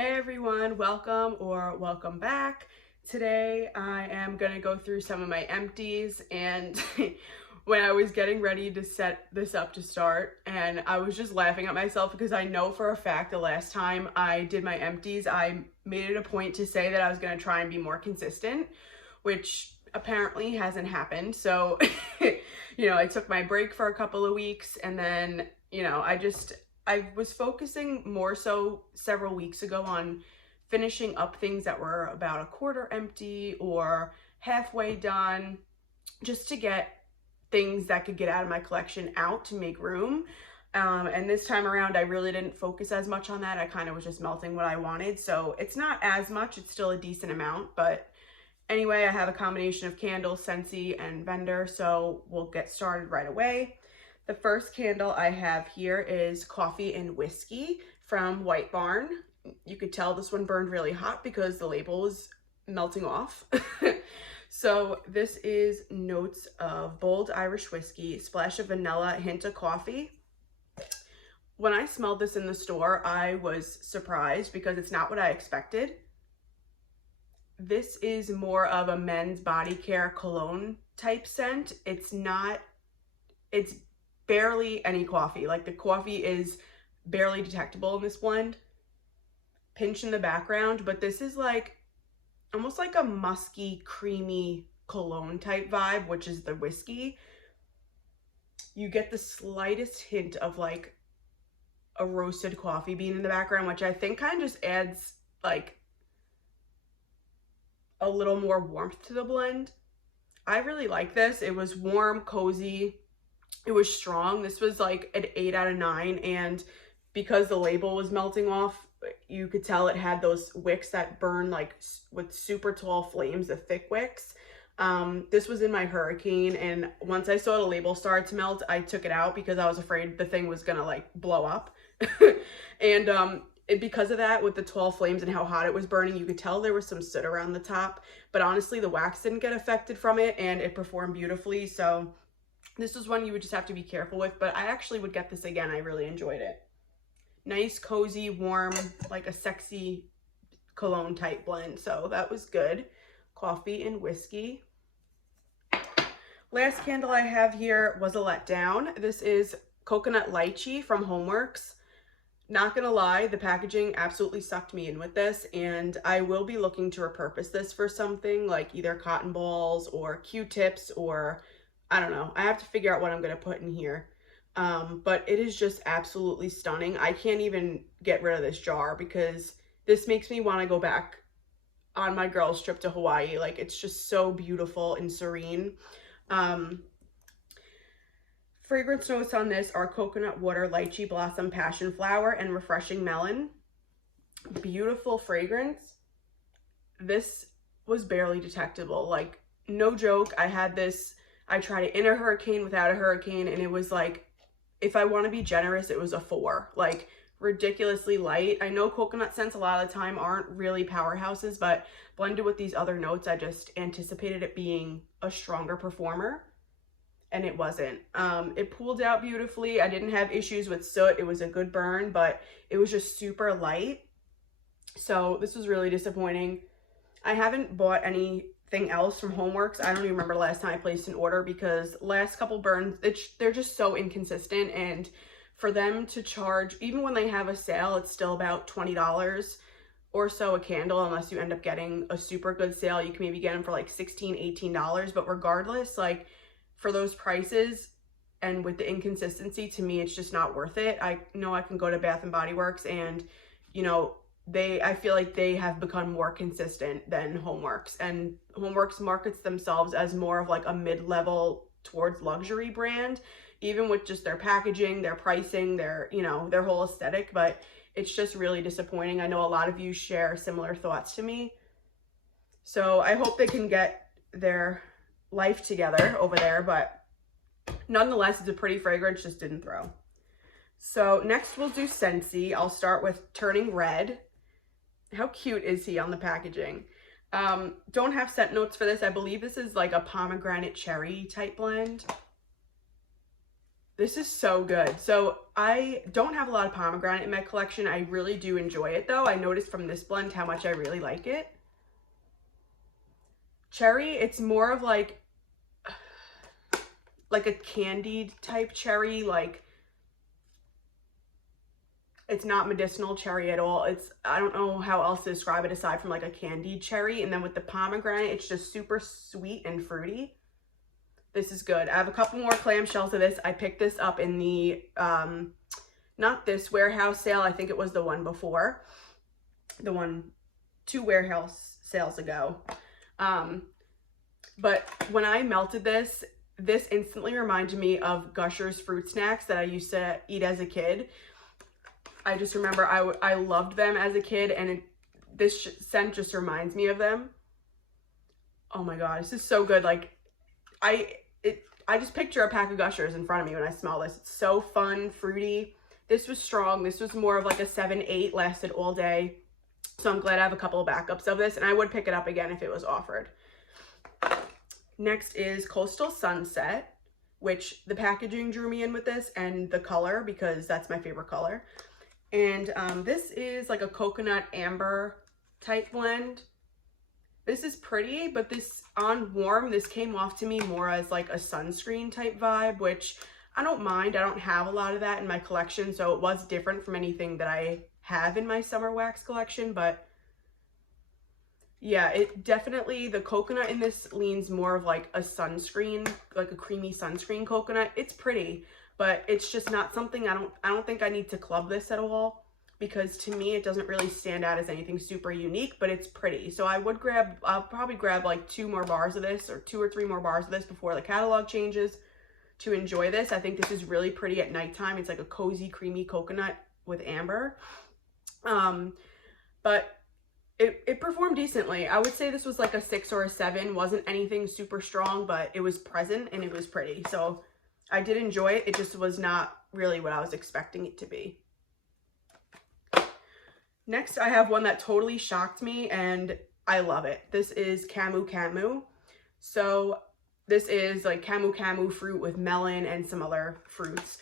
Hey everyone, welcome or welcome back. Today I am going to go through some of my empties, and when I was getting ready to set this up to start, and I was just laughing at myself because I know for a fact the last time I did my empties I made it a point to say that I was going to try and be more consistent, which apparently hasn't happened. So I took my break for a couple of weeks, and then I was focusing more so several weeks ago on finishing up things that were about a quarter empty or halfway done, just to get things that could get out of my collection out to make room. And this time around, I really didn't focus as much on that. I kind of was just melting what I wanted. So it's not as much, it's still a decent amount. But anyway, I have a combination of candles, Scentsy, and Lavender. So we'll get started right away. The first candle I have here is Coffee and Whiskey from White Barn. You could tell this one burned really hot because the label is melting off. So this is notes of bold Irish whiskey, splash of vanilla, hint of coffee. When I smelled this in the store, I was surprised because it's not what I expected. This is more of a men's body care cologne type scent. It's barely any coffee. Like, the coffee is barely detectable in this blend. Pinch in the background, but this is like almost like a musky, creamy cologne type vibe, which is the whiskey. You get the slightest hint of like a roasted coffee bean in the background, which I think kind of just adds like a little more warmth to the blend. I really like this. It was warm, cozy. It was strong. This was like an 8 out of 9, and because the label was melting off, you could tell it had those wicks that burn like with super tall flames, the thick wicks. This was in my Hurricane, and once I saw the label start to melt, I took it out because I was afraid the thing was gonna like blow up. And because of that, with the tall flames and how hot it was burning, you could tell there was some soot around the top, but honestly the wax didn't get affected from it and it performed beautifully. So this is one you would just have to be careful with, but I actually would get this again. I really enjoyed it. Nice, cozy, warm, like a sexy cologne type blend. So that was good. Coffee and whiskey. Last candle I have here was a letdown. This is Coconut Lychee from Homeworks. Not gonna lie, the packaging absolutely sucked me in with this, and I will be looking to repurpose this for something like either cotton balls or Q-tips, or I don't know. I have to figure out what I'm gonna put in here. But it is just absolutely stunning. I can't even get rid of this jar because this makes me want to go back on my girls' trip to Hawaii. Like, it's just so beautiful and serene. Fragrance notes on this are coconut water, lychee blossom, passion flower, and refreshing melon. Beautiful fragrance. This was barely detectable. Like, no joke. I had this, I tried it in a Hurricane, without a Hurricane, and it was like, if I want to be generous, it was a 4. Like, ridiculously light. I know coconut scents a lot of the time aren't really powerhouses, but blended with these other notes, I just anticipated it being a stronger performer, and it wasn't. It pooled out beautifully. I didn't have issues with soot. It was a good burn, but it was just super light. So this was really disappointing. I haven't bought anything else from Homeworks. I don't even remember the last time I placed an order because last couple burns, they're just so inconsistent, and for them to charge, even when they have a sale, it's still about $20 or so a candle, unless you end up getting a super good sale. You can maybe get them for like $16, $18, but regardless, like, for those prices and with the inconsistency, to me, it's just not worth it. I know I can go to Bath and Body Works, and I feel like they have become more consistent than Homeworks, and Homeworks markets themselves as more of like a mid-level towards luxury brand, even with just their packaging, their pricing, their whole aesthetic. But it's just really disappointing. I know a lot of you share similar thoughts to me, so I hope they can get their life together over there, but nonetheless, it's a pretty fragrance, just didn't throw. So next we'll do Scentsy. I'll start with Turning Red. How cute is he on the packaging? Don't have scent notes for this. I believe this is like a pomegranate cherry type blend. This is so good. So I don't have a lot of pomegranate in my collection. I really do enjoy it though. I noticed from this blend how much I really like it. Cherry, it's more of like a candied type cherry, like it's not medicinal cherry at all. It's, I don't know how else to describe it aside from like a candied cherry. And then with the pomegranate, it's just super sweet and fruity. This is good. I have a couple more clamshells of this. I picked this up in the, not this warehouse sale. I think it was the one before. The one 2 warehouse sales ago. But when I melted this, this instantly reminded me of Gushers fruit snacks that I used to eat as a kid. I just remember I loved them as a kid, and this scent just reminds me of them. Oh my god, this is so good. Like, I just picture a pack of Gushers in front of me when I smell this. It's so fun, fruity. This was strong. This was more of like a 7-8, lasted all day. So I'm glad I have a couple of backups of this, and I would pick it up again if it was offered. Next is Coastal Sunset, which the packaging drew me in with this, and the color, because that's my favorite color. And this is like a coconut amber type blend. This is pretty, but this on warm, this came off to me more as like a sunscreen type vibe, which I don't mind. I don't have a lot of that in my collection, so it was different from anything that I have in my summer wax collection. But yeah, it definitely, the coconut in this leans more of like a sunscreen, like a creamy sunscreen coconut. It's pretty, but it's just not something, I don't think I need to club this at all, because to me it doesn't really stand out as anything super unique, but it's pretty. So I'll probably grab like 2 more bars of this, or 2 or 3 more bars of this before the catalog changes to enjoy this. I think this is really pretty at nighttime. It's like a cozy, creamy coconut with amber. But it performed decently. I would say this was like a 6 or a 7. Wasn't anything super strong, but it was present and it was pretty. So I did enjoy it. It just was not really what I was expecting it to be. Next, I have one that totally shocked me and I love it. This is Camu Camu. So this is like Camu Camu fruit with melon and some other fruits.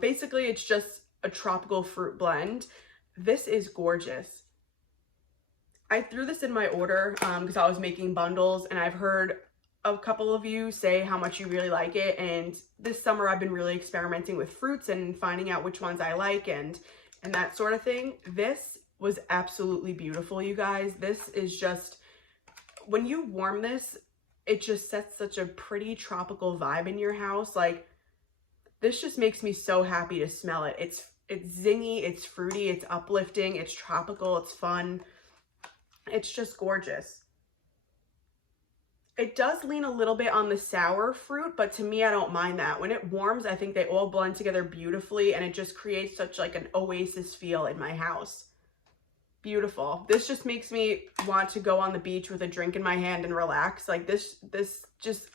Basically, it's just a tropical fruit blend. This is gorgeous. I threw this in my order because I was making bundles, and I've heard a couple of you say how much you really like it. And this summer I've been really experimenting with fruits and finding out which ones I like and that sort of thing. This was absolutely beautiful, you guys. This is just, when you warm this, it just sets such a pretty tropical vibe in your house. Like, this just makes me so happy to smell it. It's zingy, it's fruity, it's uplifting, it's tropical, it's fun. It's just gorgeous. It does lean a little bit on the sour fruit, but to me, I don't mind that. When it warms, I think they all blend together beautifully, and it just creates such like an oasis feel in my house. Beautiful. This just makes me want to go on the beach with a drink in my hand and relax. Like, this just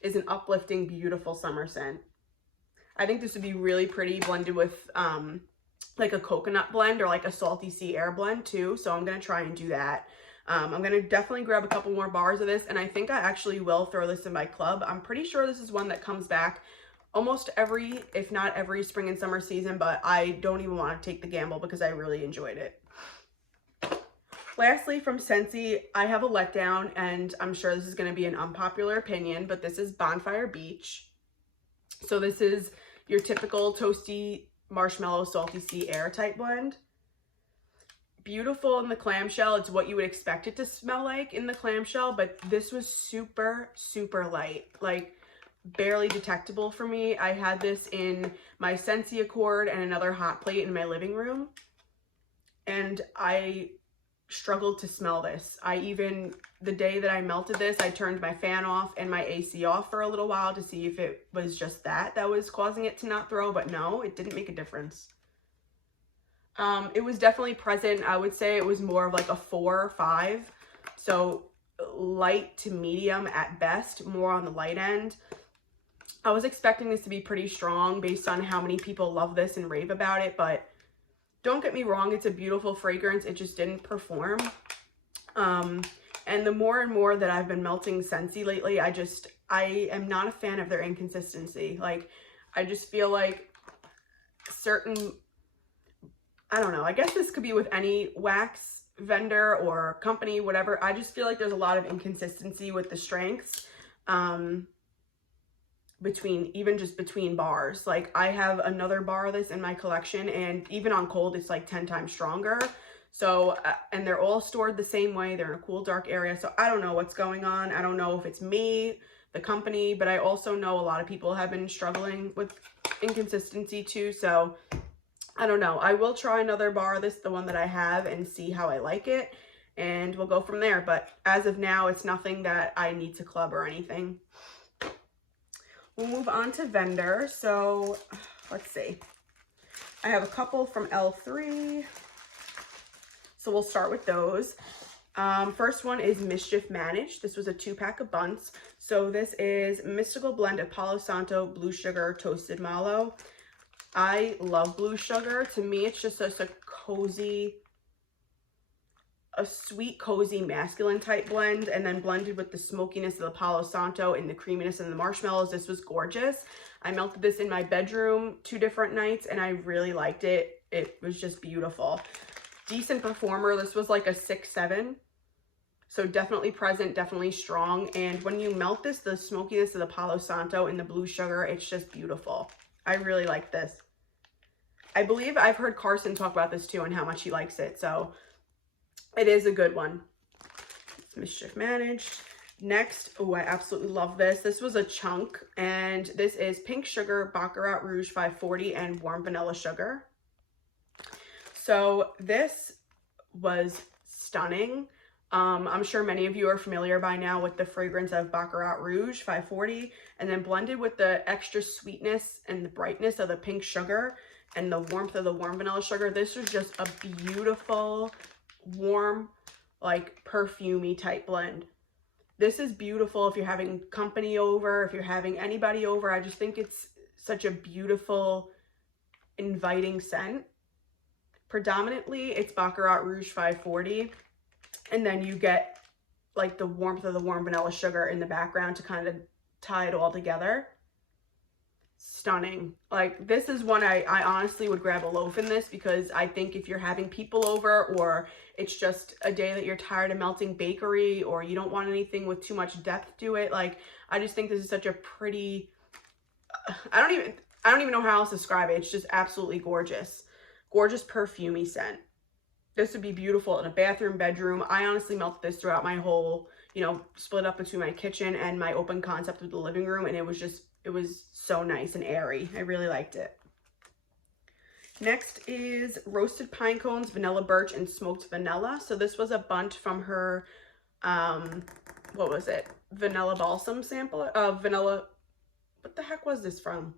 is an uplifting, beautiful summer scent. I think this would be really pretty blended with like a coconut blend or like a salty sea air blend too. So I'm going to try and do that. I'm going to definitely grab a couple more bars of this, and I think I actually will throw this in my club. I'm pretty sure this is one that comes back almost every, if not every spring and summer season, but I don't even want to take the gamble because I really enjoyed it. Lastly, from Scentsy, I have a letdown, and I'm sure this is going to be an unpopular opinion, but this is Bonfire Beach. So this is your typical toasty marshmallow salty sea air type blend. Beautiful in the clamshell. It's what you would expect it to smell like in the clamshell, but this was super, super light, like barely detectable for me. I had this in my Scentsy Accord and another hot plate in my living room, and I struggled to smell this. The day that I melted this, I turned my fan off and my AC off for a little while to see if it was just that was causing it to not throw, but no, it didn't make a difference. It was definitely present. I would say it was more of like a 4 or 5. So light to medium at best, more on the light end. I was expecting this to be pretty strong based on how many people love this and rave about it, but don't get me wrong, it's a beautiful fragrance. It just didn't perform. And the more and more that I've been melting Scentsy lately, I am not a fan of their inconsistency. Like, I just feel like certain, I don't know, I guess this could be with any wax vendor or company, whatever. I just feel like there's a lot of inconsistency with the strengths between bars. Like I have another bar of this in my collection, and even on cold it's like 10 times stronger. So and they're all stored the same way. They're in a cool dark area, so I don't know what's going on. I don't know if it's me, the company, but I also know a lot of people have been struggling with inconsistency too, so I don't know. I will try another bar of this, the one that I have, and see how I like it, and we'll go from there. But as of now, it's nothing that I need to club or anything. We'll move on to vendor. So let's see. I have a couple from L3. So we'll start with those. First one is Mischief Managed. This was a 2-pack of bunts. So this is Mystical Blend of Palo Santo, Blue Sugar, Toasted Mallow. I love blue sugar. To me, it's just such a cozy, a sweet, cozy, masculine type blend, and then blended with the smokiness of the Palo Santo and the creaminess and the marshmallows. This was gorgeous. I melted this in my bedroom 2 different nights, and I really liked it. It was just beautiful. Decent performer. This was like a 6-7. So definitely present, definitely strong. And when you melt this, the smokiness of the Palo Santo and the blue sugar, it's just beautiful. I really like this. I believe I've heard Carson talk about this too and how much he likes it. So it is a good one. It's Mischief Managed. Next, oh, I absolutely love this. This was a chunk, and this is Pink Sugar, Baccarat Rouge 540, and Warm Vanilla Sugar. So this was stunning. I'm sure many of you are familiar by now with the fragrance of Baccarat Rouge 540, and then blended with the extra sweetness and the brightness of the pink sugar and the warmth of the warm vanilla sugar. This was just a beautiful, warm, like perfumey type blend. This is beautiful if you're having company over, if you're having anybody over. I just think it's such a beautiful, inviting scent. Predominantly, it's Baccarat Rouge 540. And then you get like the warmth of the warm vanilla sugar in the background to kind of tie it all together. Stunning. Like this is one I honestly would grab a loaf in this, because I think if you're having people over, or it's just a day that you're tired of melting bakery, or you don't want anything with too much depth to it, like I just think this is such a pretty, I don't even know how else to describe it. It's just absolutely gorgeous. Gorgeous perfumey scent. This would be beautiful in a bathroom, bedroom. I honestly melted this throughout my whole, split up between my kitchen and my open concept with the living room. And it was so nice and airy. I really liked it. Next is Roasted Pine Cones, Vanilla Birch, and Smoked Vanilla. So this was a bunt from her, what was it? Vanilla Balsam sampler? Vanilla, what the heck was this from?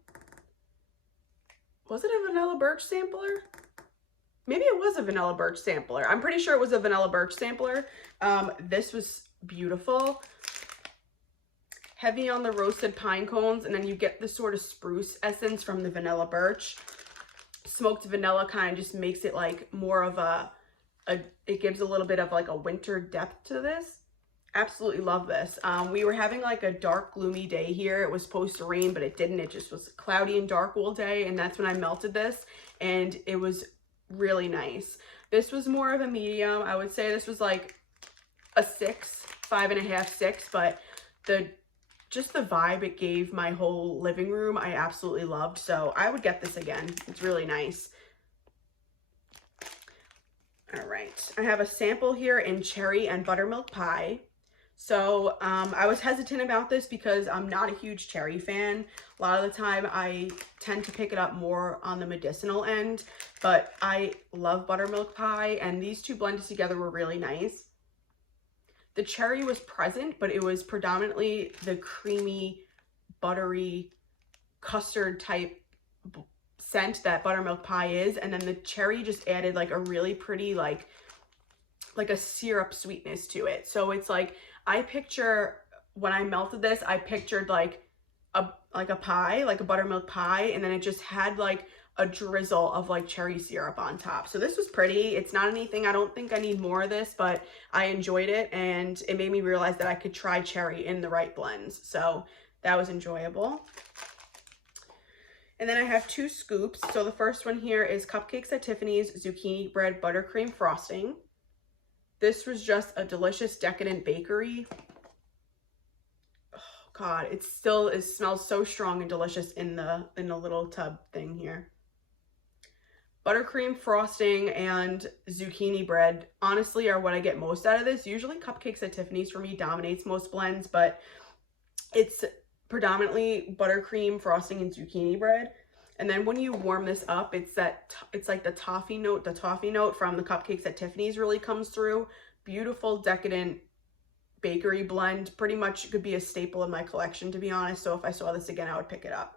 Was it a Vanilla Birch sampler? Maybe it was a Vanilla Birch sampler. I'm pretty sure it was a Vanilla Birch sampler. This was beautiful. Heavy on the roasted pine cones, and then you get this sort of spruce essence from the Vanilla Birch. Smoked vanilla kind of just makes it like more of it gives a little bit of like a winter depth to this. Absolutely love this. We were having like a dark, gloomy day here. It was supposed to rain, but it didn't. It just was cloudy and dark all day, and that's when I melted this, and it was really nice. This was more of a medium. I would say this was like a 6, 5.5, 6, but just the vibe it gave my whole living room, I absolutely loved. So I would get this again. It's really nice. All right, I have a sample here in Cherry and Buttermilk Pie. So I was hesitant about this because I'm not a huge cherry fan. A lot of the time I tend to pick it up more on the medicinal end, but I love Buttermilk Pie, and these two blended together were really nice. The cherry was present, but it was predominantly the creamy, buttery, custard type scent that Buttermilk Pie is, and then the cherry just added like a really pretty like a syrup sweetness to it. So it's like, I picture, when I melted this, I pictured like a pie, like a buttermilk pie, and then it just had like a drizzle of like cherry syrup on top. So this was pretty. It's not anything, I don't think I need more of this, but I enjoyed it, and it made me realize that I could try cherry in the right blends. So that was enjoyable. And then I have 2 scoops. So the first one here is Cupcakes at Tiffany's Zucchini Bread Buttercream Frosting. This was just a delicious decadent bakery. Oh God, it smells so strong and delicious in the little tub thing here. Buttercream frosting and zucchini bread honestly are what I get most out of this. Usually Cupcakes at Tiffany's for me dominates most blends, but it's predominantly buttercream frosting and zucchini bread. And then when you warm this up, it's like the toffee note from the Cupcakes at Tiffany's really comes through. Beautiful, decadent bakery blend. Pretty much could be a staple in my collection, to be honest. So if I saw this again, I would pick it up.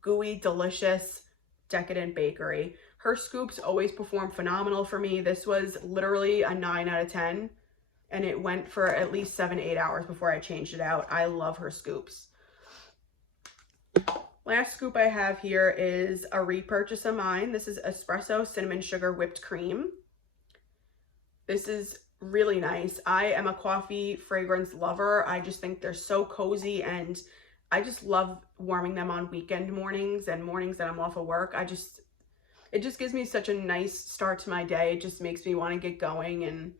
Gooey, delicious, decadent bakery. Her scoops always perform phenomenal for me. This was literally a 9 out of 10. And it went for at least 7-8 hours before I changed it out. I love her scoops. Last scoop I have here is a repurchase of mine. This is espresso cinnamon sugar whipped cream. This is really nice. I am a coffee fragrance lover. I just think they're so cozy, and I just love warming them on weekend mornings and mornings that I'm off of work. It just gives me such a nice start to my day. It just makes me want to get going and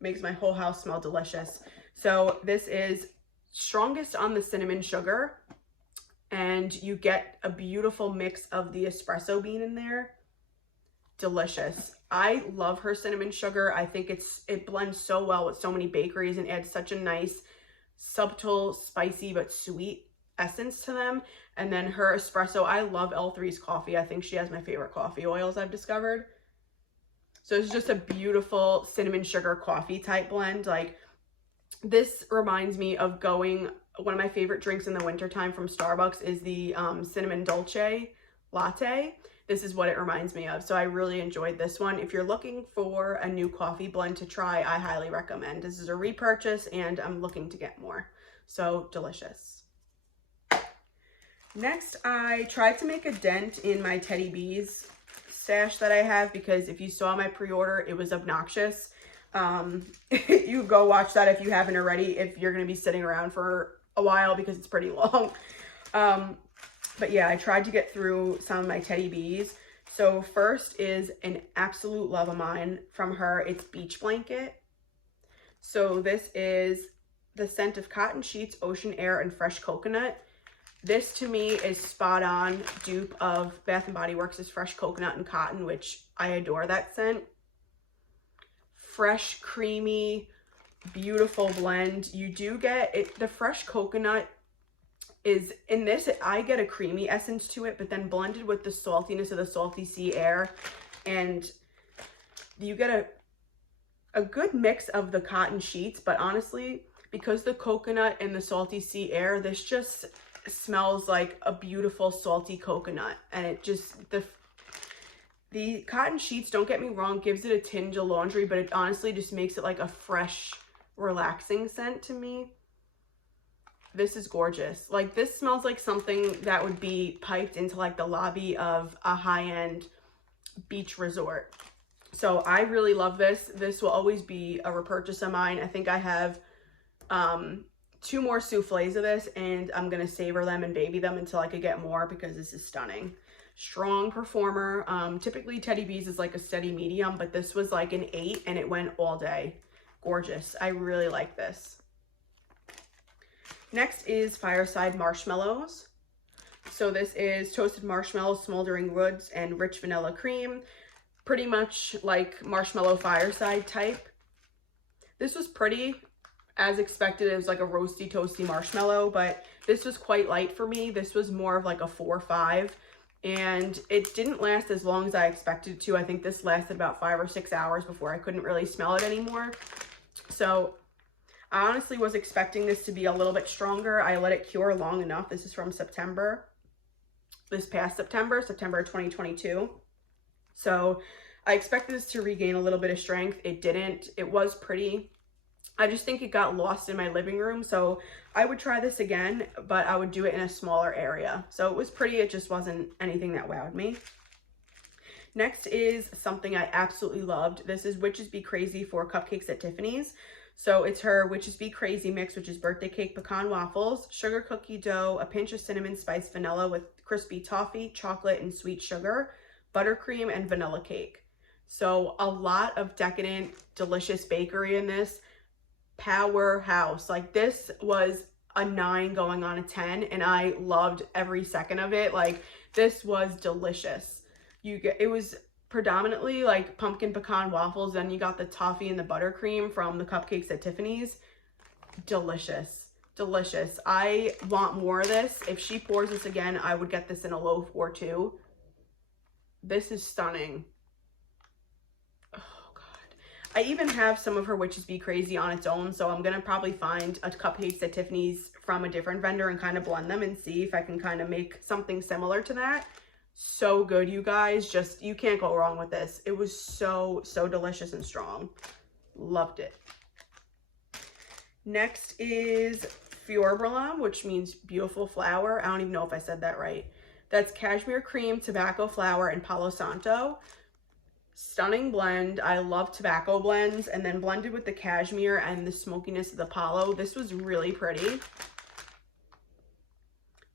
makes my whole house smell delicious. So this is strongest on the cinnamon sugar, and you get a beautiful mix of the espresso bean in there. Delicious. I love her cinnamon sugar. I think it blends so well with so many bakeries and adds such a nice, subtle, spicy, but sweet essence to them. And then her espresso, I love L3's coffee. I think she has my favorite coffee oils I've discovered. So it's just a beautiful cinnamon sugar coffee type blend. Like, this reminds me of one of my favorite drinks in the wintertime from Starbucks is the cinnamon dolce latte. This is what it reminds me of. So I really enjoyed this one. If you're looking for a new coffee blend to try, I highly recommend. This is a repurchase and I'm looking to get more. So delicious. Next, I tried to make a dent in my Teddy Bees stash that I have, because if you saw my pre-order, it was obnoxious. You go watch that if you haven't already, if you're going to be sitting around for a while, because it's pretty long. But yeah, I tried to get through some of my Teddy Bees. So first is an absolute love of mine from her. It's Beach Blanket. So this is the scent of cotton sheets, ocean air, and fresh coconut. This to me is spot on dupe of Bath & Body Works' Fresh Coconut and Cotton, which I adore that scent. Fresh, creamy, beautiful blend. You do get it. The fresh coconut is in this. I get a creamy essence to it, but then blended with the saltiness of the salty sea air, and you get a good mix of the cotton sheets. But honestly, because the coconut and the salty sea air, this just smells like a beautiful salty coconut. And it just, the cotton sheets, don't get me wrong, gives it a tinge of laundry, but it honestly just makes it like a fresh, relaxing scent to me. This is gorgeous. Like, this smells like something that would be piped into like the lobby of a high-end beach resort. So I really love this. This will always be a repurchase of mine. I think I have 2 more souffles of this, and I'm gonna savor them and baby them until I could get more, because this is stunning. Strong performer. Typically Teddy Bees is like a steady medium, but this was like an 8 and it went all day. Gorgeous. I really like this. Next is Fireside Marshmallows. So this is toasted marshmallows, smoldering woods, and rich vanilla cream. Pretty much like marshmallow fireside type. This was pretty as expected. It was like a roasty, toasty marshmallow, but this was quite light for me. This was more of like a 4 or 5, and it didn't last as long as I expected it to. I think this lasted about 5 or 6 hours before I couldn't really smell it anymore. So I honestly was expecting this to be a little bit stronger. I let it cure long enough. This is from September, this past September 2022. So I expected this to regain a little bit of strength. It didn't. It was pretty. I just think it got lost in my living room. So I would try this again, but I would do it in a smaller area. So it was pretty. It just wasn't anything that wowed me. Next is something I absolutely loved. This is Witches Be Crazy for Cupcakes at Tiffany's. So it's her Witches Be Crazy mix, which is birthday cake pecan waffles, sugar cookie dough, a pinch of cinnamon spice vanilla with crispy toffee, chocolate, and sweet sugar, buttercream, and vanilla cake. So a lot of decadent, delicious bakery in this. Powerhouse. Like, this was a 9 going on a 10, and I loved every second of it. Like, this was delicious. It was predominantly like pumpkin pecan waffles, then you got the toffee and the buttercream from the cupcakes at Tiffany's. Delicious, delicious. I want more of this. If she pours this again, I would get this in a loaf or two. This is stunning. Oh God. I even have some of her Witches Be Crazy on its own, so I'm gonna probably find a cupcakes at Tiffany's from a different vendor and kind of blend them and see if I can kind of make something similar to that. So good, you guys. Just, you can't go wrong with this. It was so delicious and strong. Loved it. Next is Fiorbrellam, which means beautiful flower. I don't even know if I said that right. That's cashmere cream, tobacco flower, and Palo Santo. Stunning blend. I love tobacco blends, and then blended with the cashmere and the smokiness of the Palo. This was really pretty.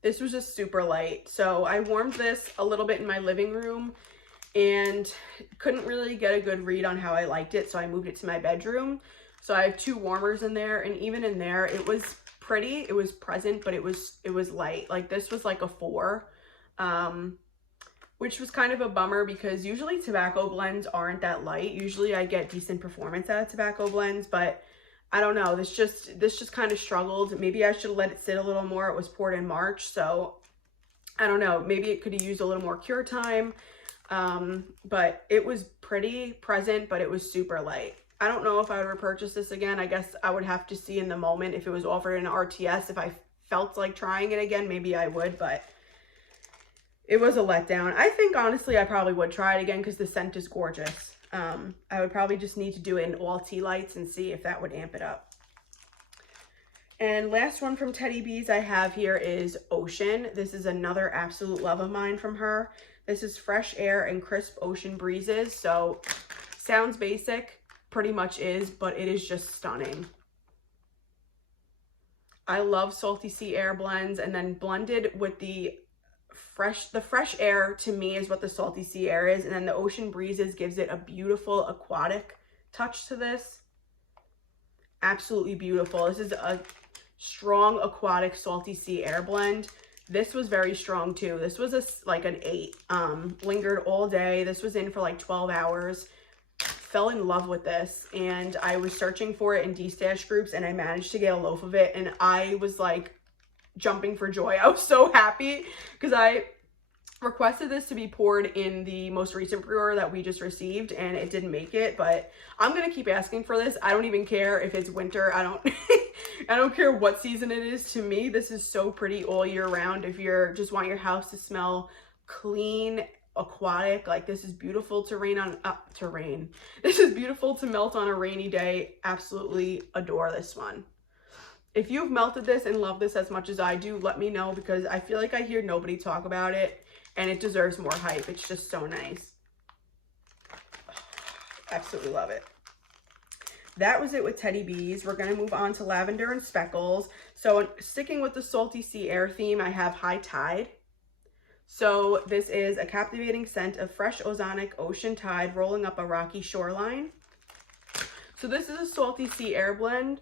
This was just super light. So I warmed this a little bit in my living room and couldn't really get a good read on how I liked it, so I moved it to my bedroom. So I have 2 warmers in there, and even in there, it was pretty. It was present, but it was light. Like, this was like a 4, which was kind of a bummer because usually tobacco blends aren't that light. Usually I get decent performance out of tobacco blends, but I don't know. This just kind of struggled. Maybe I should have let it sit a little more. It was poured in March, so I don't know. Maybe it could have used a little more cure time. But it was pretty present, but it was super light. I don't know if I would repurchase this again. I guess I would have to see in the moment if it was offered in RTS. If I felt like trying it again, maybe I would, but it was a letdown. I think, honestly, I probably would try it again because the scent is gorgeous. I would probably just need to do it in all tea lights and see if that would amp it up. And last one from Teddy Bees I have here is Ocean. This is another absolute love of mine from her. This is fresh air and crisp ocean breezes. So sounds basic, pretty much is, but it is just stunning. I love salty sea air blends, and then blended with the fresh air to me is what the salty sea air is, and then the ocean breezes gives it a beautiful aquatic touch to this. Absolutely beautiful. This is a strong aquatic salty sea air blend. This was very strong too. This was like an 8. Lingered all day. This was in for like 12 hours. Fell in love with this, and I was searching for it in D-stash groups, and I managed to get a loaf of it, and I was like jumping for joy. I was so happy because I requested this to be poured in the most recent pre-order that we just received, and it didn't make it, but I'm gonna keep asking for this. I don't even care if it's winter. I don't care what season it is. To me, this is so pretty all year round. If you're just want your house to smell clean, aquatic, like, this is beautiful to this is beautiful to melt on a rainy day. Absolutely adore this one. If you've melted this and love this as much as I do, let me know, because I feel like I hear nobody talk about it, and it deserves more hype. It's just so nice. Absolutely love it. That was it with Teddy Bees. We're going to move on to Lavender and Speckles. So sticking with the salty sea air theme, I have High Tide. So this is a captivating scent of fresh ozonic ocean tide rolling up a rocky shoreline. So this is a salty sea air blend,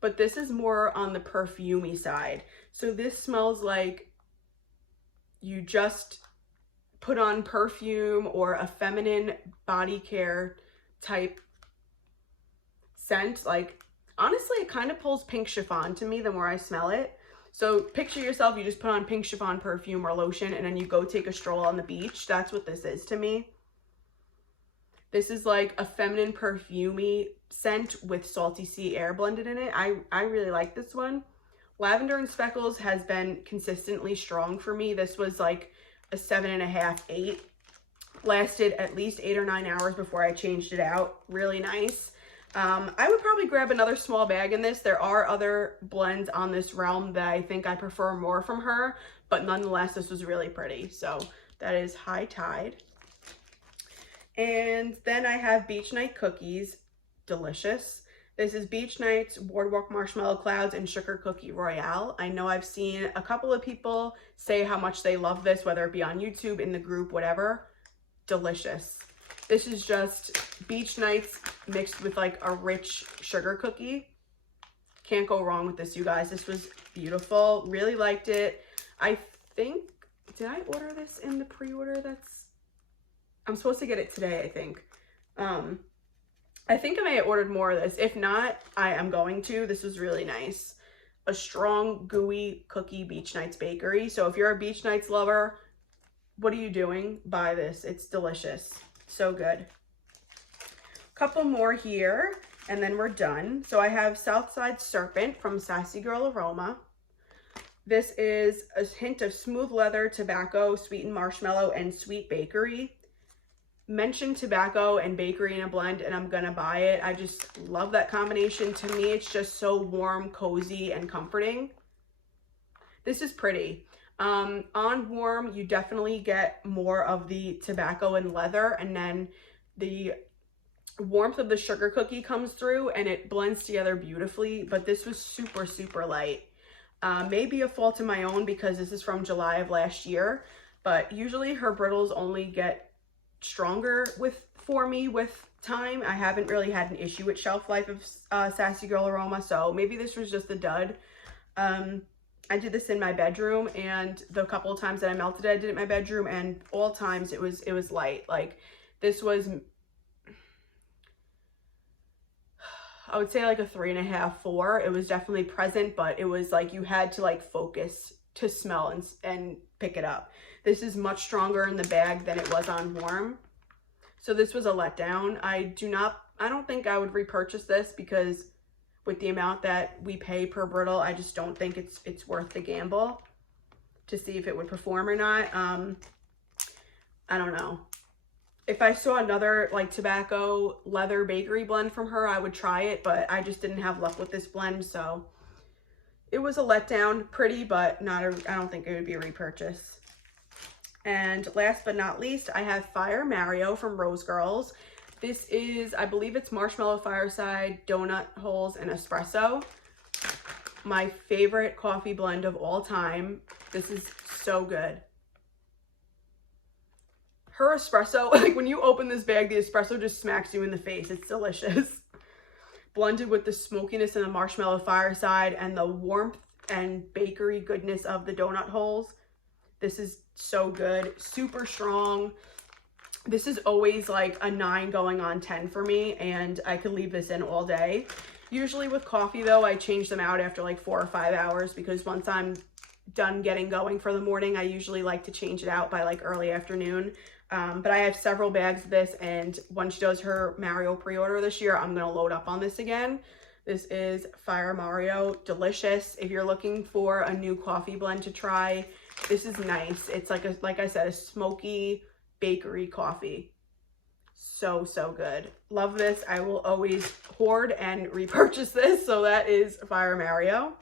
but this is more on the perfumey side. So this smells like you just put on perfume or a feminine body care type scent. Like, honestly, it kind of pulls pink chiffon to me the more I smell it. So picture yourself, you just put on pink chiffon perfume or lotion, and then you go take a stroll on the beach. That's what this is to me. This is like a feminine perfumey scent with salty sea air blended in it. I really like this one. Lavender and Speckles has been consistently strong for me. This was like a 7.5, 8. Lasted at least 8 or 9 hours before I changed it out. Really nice. I would probably grab another small bag in this. There are other blends on this realm that I think I prefer more from her, but nonetheless, this was really pretty. So that is High Tide. And then I have Beach Night Cookies. Delicious. This is Beach Nights, Boardwalk Marshmallow Clouds, and Sugar Cookie Royale. I know I've seen a couple of people say how much they love this, whether it be on YouTube, in the group, whatever. Delicious. This is just Beach Nights mixed with like a rich sugar cookie. Can't go wrong with this, you guys. This was beautiful. Really liked it. I think, did I order this in the pre-order? I'm supposed to get it today, I think. I think I may have ordered more of this. If not, I am going to. This was really nice. A strong, gooey cookie Beach Nights bakery. So if you're a Beach Nights lover, what are you doing? Buy this. It's delicious. So good. Couple more here, and then we're done. So I have Southside Serpent from Sassy Girl Aroma. This is a hint of smooth leather, tobacco, sweetened marshmallow, and sweet bakery. Mentioned tobacco and bakery in a blend, and I'm gonna buy it. I just love that combination. To me, it's just so warm, cozy, and comforting. This is pretty. On warm, you definitely get more of the tobacco and leather, and then the warmth of the sugar cookie comes through and it blends together beautifully. But this was super, super light. Maybe a fault of my own because this is from July of last year, but usually her brittles only get stronger for me with time. I haven't really had an issue with shelf life of Sassy Girl Aroma, so maybe this was just a dud. I did this in my bedroom, and the couple of times that I melted it, I did it in my bedroom, and all times it was light. Like, this was, I would say like a 3.5, 4. It was definitely present, but it was like you had to like focus to smell and pick it up. This is much stronger in the bag than it was on warm. So this was a letdown. I don't think I would repurchase this because with the amount that we pay per brittle, I just don't think it's worth the gamble to see if it would perform or not. I don't know. If I saw another like tobacco leather bakery blend from her, I would try it, but I just didn't have luck with this blend, so it was a letdown. Pretty, but I don't think it would be a repurchase. And last but not least, I have Fire Mario from Rose Girls. This is, I believe it's marshmallow fireside, donut holes, and espresso. My favorite coffee blend of all time. This is so good. Her espresso, like when you open this bag, the espresso just smacks you in the face. It's delicious. Blended with the smokiness and the marshmallow fireside and the warmth and bakery goodness of the donut holes. This is so good. Super strong. This is always like a 9 going on 10 for me, and I could leave this in all day. Usually with coffee though, I change them out after like 4 or 5 hours because once I'm done getting going for the morning, I usually like to change it out by like early afternoon. But I have several bags of this, and when she does her Mario pre-order this year, I'm gonna load up on this again. This is Fire Mario. Delicious. If you're looking for a new coffee blend to try, this is nice. It's like I said, a smoky bakery coffee. So, so good. Love this. I will always hoard and repurchase this. So that is Fire Mario.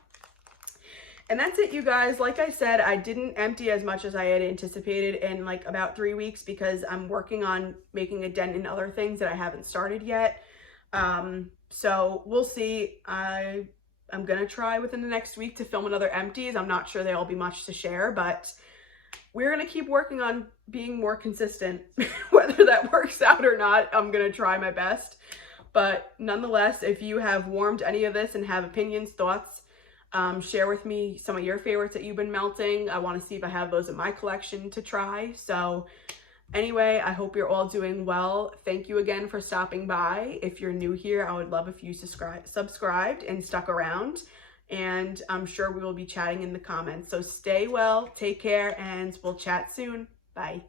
And that's it, you guys. Like I said, I didn't empty as much as I had anticipated in like about 3 weeks because I'm working on making a dent in other things that I haven't started yet. So we'll see. I'm gonna try within the next week to film another empties. I'm not sure there'll be much to share, but we're gonna keep working on being more consistent. Whether that works out or not, I'm gonna try my best. But nonetheless, if you have warmed any of this and have opinions, thoughts, share with me some of your favorites that you've been melting. I want to see if I have those in my collection to try. So anyway, I hope you're all doing well. Thank you again for stopping by. If you're new here, I would love if you subscribed and stuck around. And I'm sure we will be chatting in the comments. So stay well, take care, and we'll chat soon. Bye.